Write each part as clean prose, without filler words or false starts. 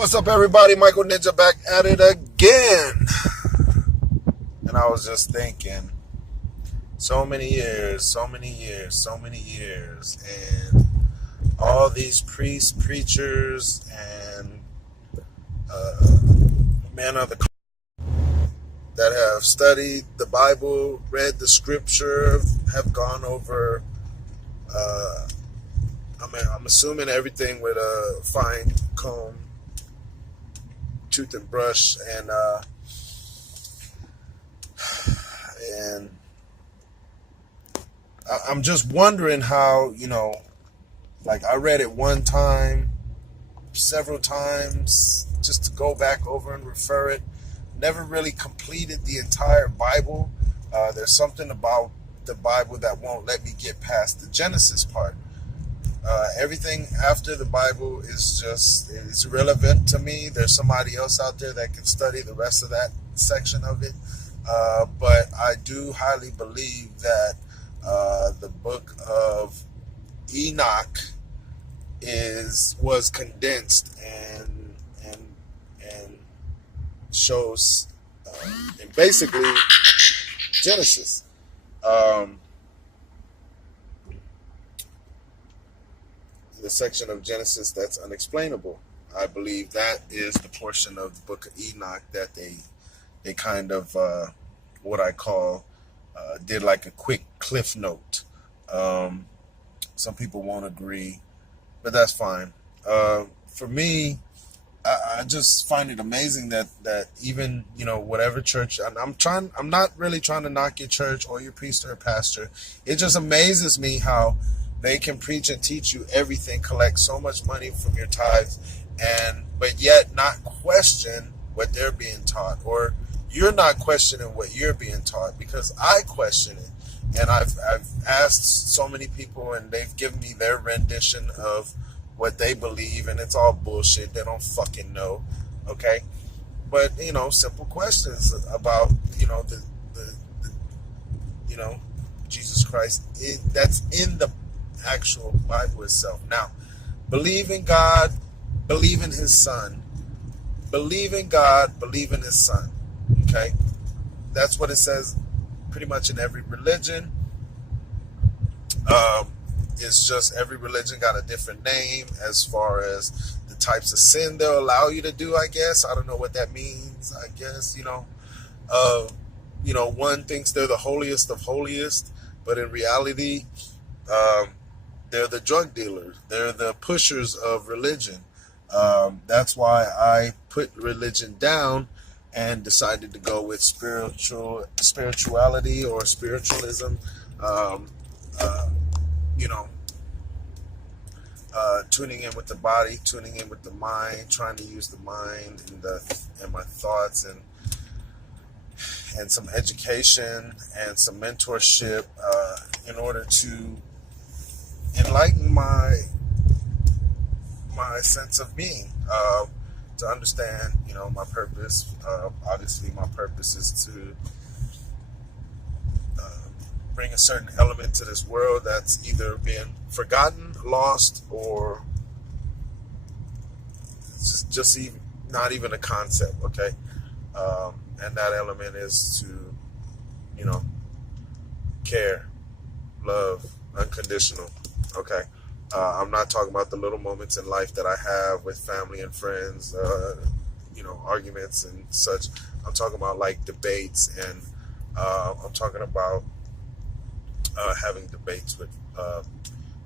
What's up, everybody? Myko Nynja back at it again. And I was just thinking, so many years, and all these priests, preachers, and men of the that have studied the Bible, read the scripture, have gone over, I'm assuming everything with a fine comb, tooth and brush, and I'm just wondering how, like I read it one time, several times, just to go back over and refer it. Never really completed the entire Bible. There's something about the Bible that won't let me get past the Genesis part. Everything after the Bible is irrelevant to me. There's somebody else out there that can study the rest of that section of it. But I do highly believe that the book of Enoch was condensed and shows and basically Genesis. The section of Genesis that's unexplainable. I believe that is the portion of the book of Enoch that they kind of what I call did like a quick cliff note. Some people won't agree, but that's fine. For me, I just find it amazing that even whatever church I'm not really trying to knock your church or your priest or pastor. It just amazes me how they can preach and teach you everything, collect so much money from your tithes, but yet not question what they're being taught, or you're not questioning what you're being taught, because I question it. And I've asked so many people, and they've given me their rendition of what they believe, and it's all bullshit. They don't fucking know, okay? But simple questions about the Jesus Christ. That's in the actual Bible itself. Now, believe in God, believe in His Son. Believe in God, believe in His Son. Okay, that's what it says pretty much in every religion. It's just every religion got a different name as far as the types of sin they'll allow you to do, I guess. I don't know what that means. I guess, one thinks they're the holiest of holiest, but in reality, they're the drug dealers. They're the pushers of religion. That's why I put religion down and decided to go with spirituality or spiritualism. Tuning in with the body, tuning in with the mind, trying to use the mind and my thoughts and some education and some mentorship in order to enlighten my sense of being, to understand my purpose. Obviously my purpose is to bring a certain element to this world that's either been forgotten, lost, or just even, not even a concept, okay? And that element is to care, love, unconditional. Okay, I'm not talking about the little moments in life that I have with family and friends, arguments and such. I'm talking about like debates, and I'm talking about having debates with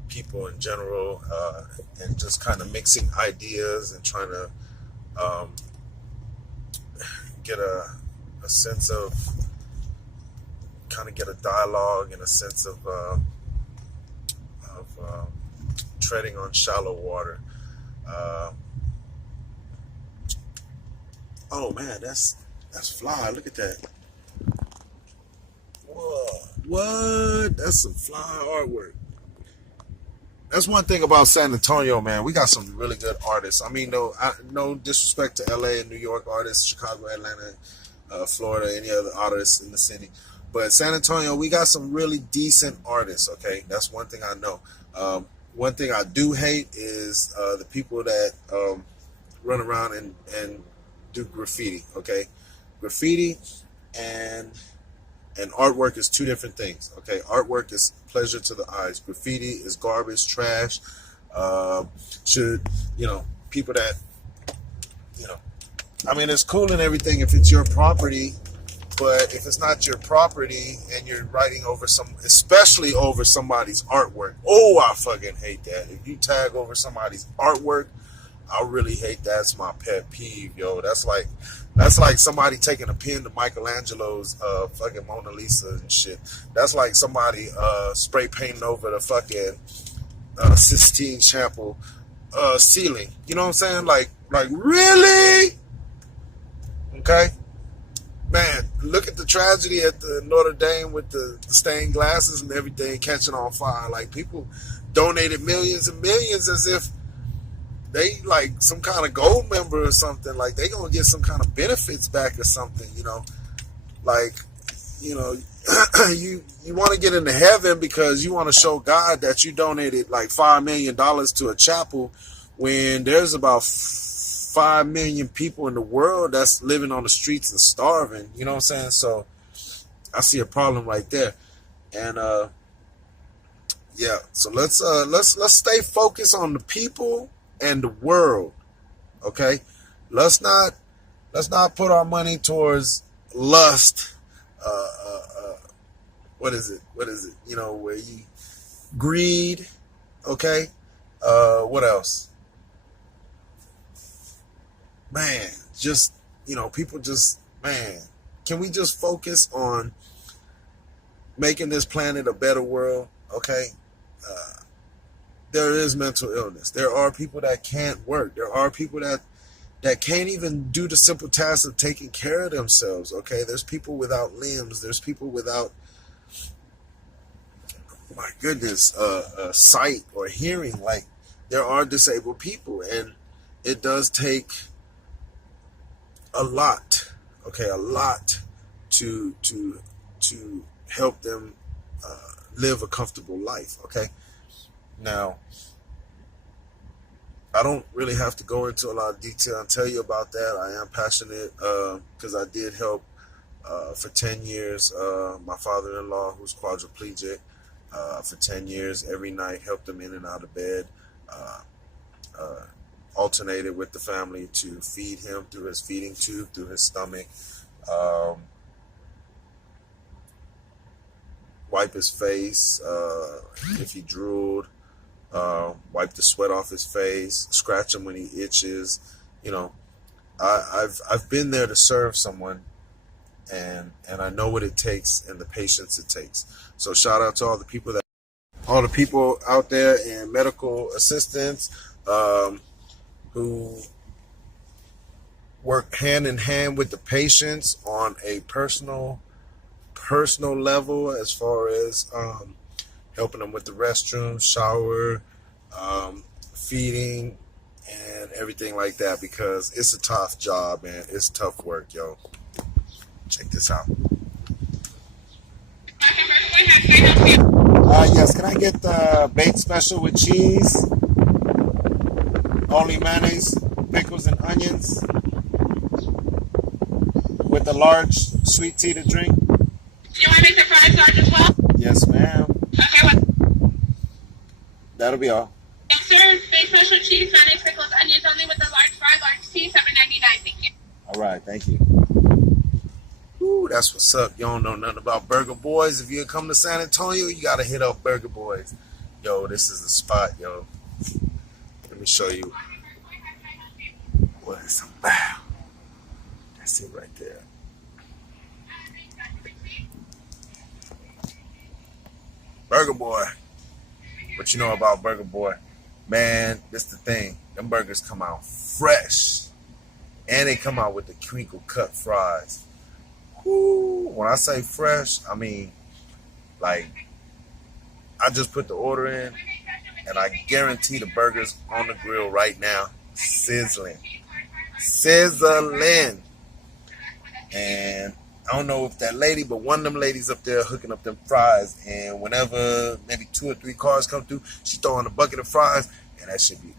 people in general, and just kind of mixing ideas and trying to get a sense of, kind of get a dialogue and a sense of treading on shallow water. Oh man, that's fly. Look at that. Whoa, what? That's some fly artwork. That's one thing about San Antonio, man. We got some really good artists. I mean, no disrespect to LA and New York artists, Chicago, Atlanta, Florida, any other artists in the city. But San Antonio, we got some really decent artists, okay? That's one thing I know. One thing I do hate is the people that run around and do graffiti. Okay, graffiti and artwork is two different things. Okay, artwork is pleasure to the eyes. Graffiti is garbage, trash. Should people that I mean, it's cool and everything if it's your property, but if it's not your property and you're writing over especially over somebody's artwork, oh, I fucking hate that. If you tag over somebody's artwork, I really hate that. It's my pet peeve, yo. That's like somebody taking a pen to Michelangelo's fucking Mona Lisa and shit. That's like somebody spray painting over the fucking Sistine Chapel ceiling. You know what I'm saying? Like really? Okay, man. Look at the tragedy at the Notre Dame with the stained glasses and everything catching on fire. Like, people donated millions and millions as if they like some kind of gold member or something. Like, they gonna get some kind of benefits back or something. Like, you want to get into heaven because you want to show God that you donated like $5 million to a chapel when there's about 5 million people in the world that's living on the streets and starving. You know what I'm saying? So I see a problem right there. And yeah, so let's stay focused on the people and the world. Okay? Let's not put our money towards lust. What is it? Where you greed. Okay? What else? Man, people can we just focus on making this planet a better world? Okay. There is mental illness. There are people that can't work. There are people that can't even do the simple task of taking care of themselves. Okay. There's people without limbs. There's people without, my goodness, sight or hearing. Like, there are disabled people, and it does take a lot to help them live a comfortable life. Okay, now I don't really have to go into a lot of detail and tell you about that. I am passionate because I did help for 10 years my father-in-law, who's quadriplegic, for 10 years. Every night helped him in and out of bed, alternated with the family to feed him through his feeding tube, through his stomach, wipe his face if he drooled, wipe the sweat off his face, scratch him when he itches. I've been there to serve someone, and I know what it takes and the patience it takes. So shout out to all the people out there in medical assistance, who work hand in hand with the patients on a personal level, as far as helping them with the restroom, shower, feeding, and everything like that, because it's a tough job, man. It's tough work, yo. Check this out. Yes, can I get the bait special with cheese? Only mayonnaise, pickles, and onions, with a large sweet tea to drink. Do you want to make the fries large as well? Yes, ma'am. Okay, what? That'll be all. Yes, sir. Big special cheese, mayonnaise, pickles, onions only with a large fry, large tea, $7.99. Thank you. All right, thank you. Ooh, that's what's up. You don't know nothing about Burger Boys. If you come to San Antonio, you gotta hit up Burger Boys. Yo, this is the spot, yo. Let me show you what it's about. That's it right there. Burger Boy. What you know about Burger Boy? Man, this the thing. Them burgers come out fresh. And they come out with the crinkle cut fries. Woo. When I say fresh, I mean, like, I just put the order in, and I guarantee the burger's on the grill right now, sizzling. And I don't know if that lady, but one of them ladies up there hooking up them fries, and whenever maybe 2 or 3 cars come through, she throwing a bucket of fries, and that should be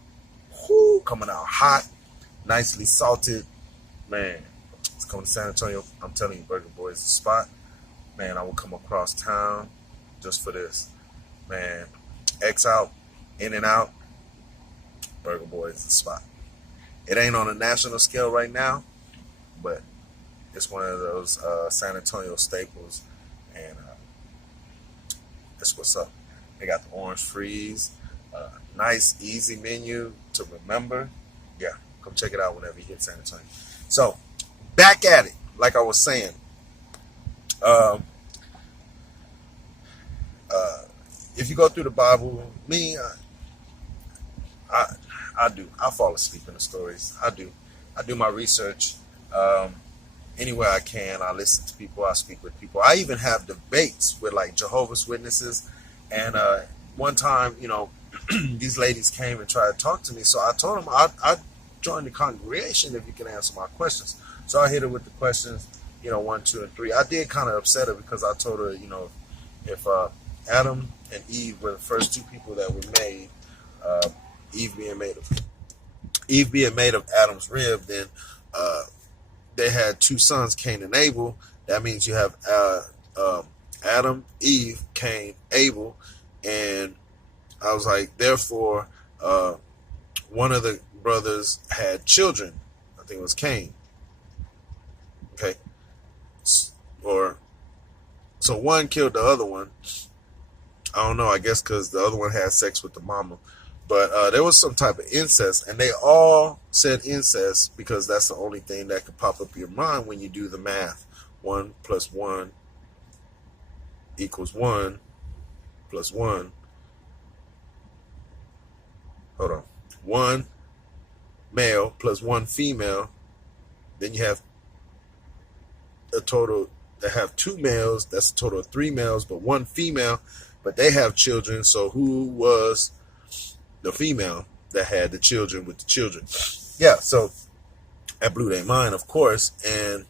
coming out hot. nicely salted. Man, it's coming to San Antonio. I'm telling you, Burger Boy is the spot. Man, I will come across town just for this. Man, X out, in and out, Burger Boy is the spot. It ain't on a national scale right now, but it's one of those San Antonio staples, and that's what's up. They got the orange freeze, nice, easy menu to remember. Yeah, come check it out whenever you hit San Antonio. So, back at it, like I was saying. If you go through the Bible, I do. I fall asleep in the stories. I do. I do my research. Anywhere I can, I listen to people. I speak with people. I even have debates with like Jehovah's Witnesses. And one time, these ladies came and tried to talk to me. So I told them I'd join the congregation if you can answer my questions. So I hit her with the questions, 1, 2, and 3. I did kind of upset her because I told her, if Adam and Eve were the first two people that were made, Eve being made of Adam's rib, then they had two sons, Cain and Abel. That means you have Adam, Eve, Cain, Abel, and I was like, therefore, one of the brothers had children. I think it was Cain. Okay, so one killed the other one. I don't know. I guess because the other one had sex with the mama. But there was some type of incest, and they all said incest because that's the only thing that could pop up in your mind when you do the math. 1 + 1 = 1 + 1. Hold on. 1 male + 1 female. Then you have a total that have 2 males. That's a total of 3 males, but 1 female. But they have children. So who was the female that had the children with the children? Yeah, so that blew their mind, of course, and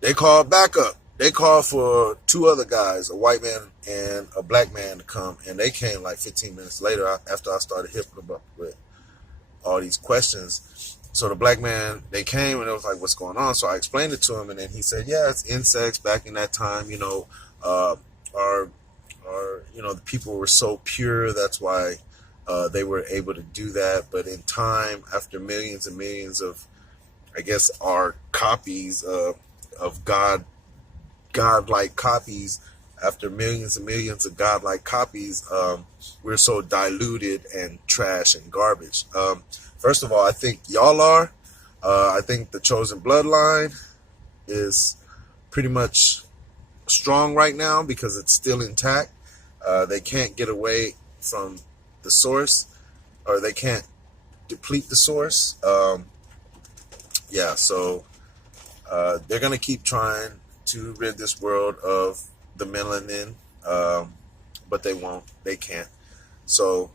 they called backup. They called for 2 other guys, a white man and a black man, to come, and they came like 15 minutes later after I started hitting them up with all these questions. So the black man, they came, and it was like, what's going on? So I explained it to him, and then he said, yeah, it's insects. Back in that time, the people were so pure, that's why they were able to do that. But in time, after millions and millions of, I guess, our copies of godlike copies, after millions and millions of godlike copies, we're so diluted and trash and garbage. First of all, I think y'all are. I think the chosen bloodline is pretty much strong right now because it's still intact. They can't get away from the source, or they can't deplete the source. So they're going to keep trying to rid this world of the melanin, but they won't. They can't. So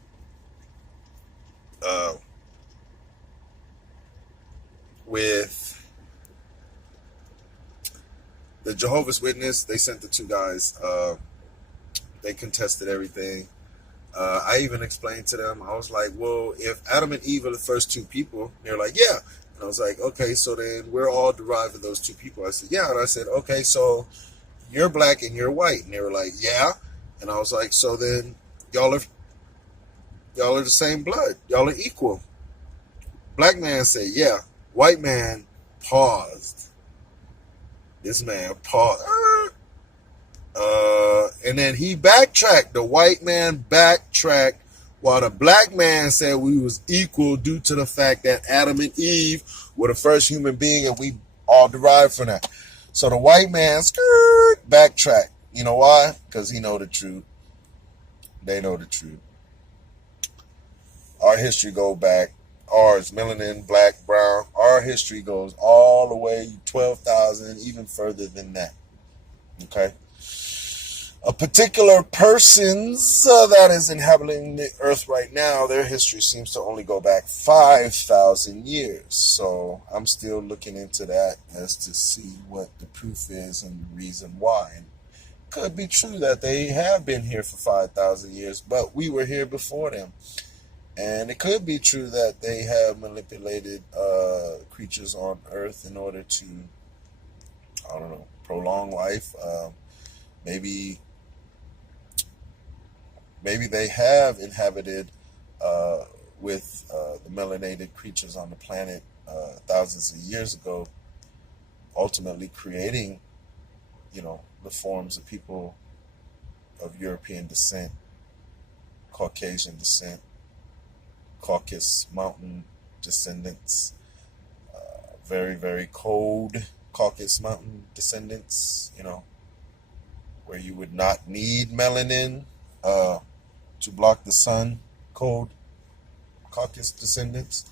with the Jehovah's Witness, they sent the 2 guys. They contested everything. I even explained to them, I was like, well, if Adam and Eve are the first 2 people, they're like, yeah. And I was like, okay, so then we're all derived from those 2 people. I said, yeah. And I said, okay, so you're black and you're white. And they were like, yeah. And I was like, so then y'all are the same blood. Y'all are equal. Black man said, yeah. White man paused. This man paused. And then he backtracked. The white man backtracked while the black man said we was equal due to the fact that Adam and Eve were the first human being and we all derived from that. So the white man backtracked. You know why? Because he know the truth. They know the truth. Our history go back. Ours, melanin, black, brown. Our history goes all the way 12,000, even further than that. Okay? A particular person's that is inhabiting the earth right now, their history seems to only go back 5,000 years. So I'm still looking into that as to see what the proof is and the reason why. And it could be true that they have been here for 5,000 years, but we were here before them. And it could be true that they have manipulated creatures on Earth in order to, I don't know, prolong life. Maybe they have inhabited with the melanated creatures on the planet thousands of years ago, ultimately creating, the forms of people of European descent, Caucasian descent, Caucasus Mountain descendants, very, very cold Caucasus Mountain descendants, where you would not need melanin to block the sun, cold Caucasus descendants.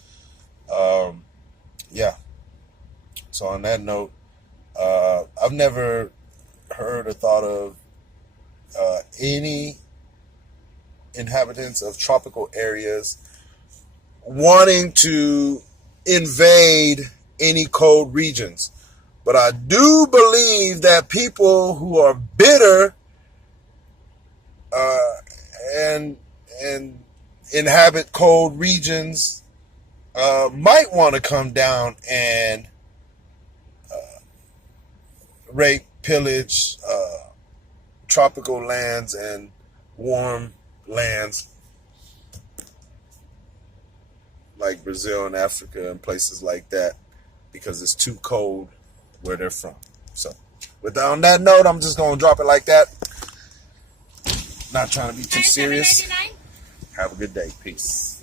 Yeah. So on that note, I've never heard or thought of any inhabitants of tropical areas wanting to invade any cold regions. But I do believe that people who are bitter and inhabit cold regions might want to come down and rape, pillage tropical lands and warm lands like Brazil and Africa and places like that, because it's too cold where they're from. So on that note, I'm just going to drop it like that. Not trying to be too serious. Have a good day. Peace.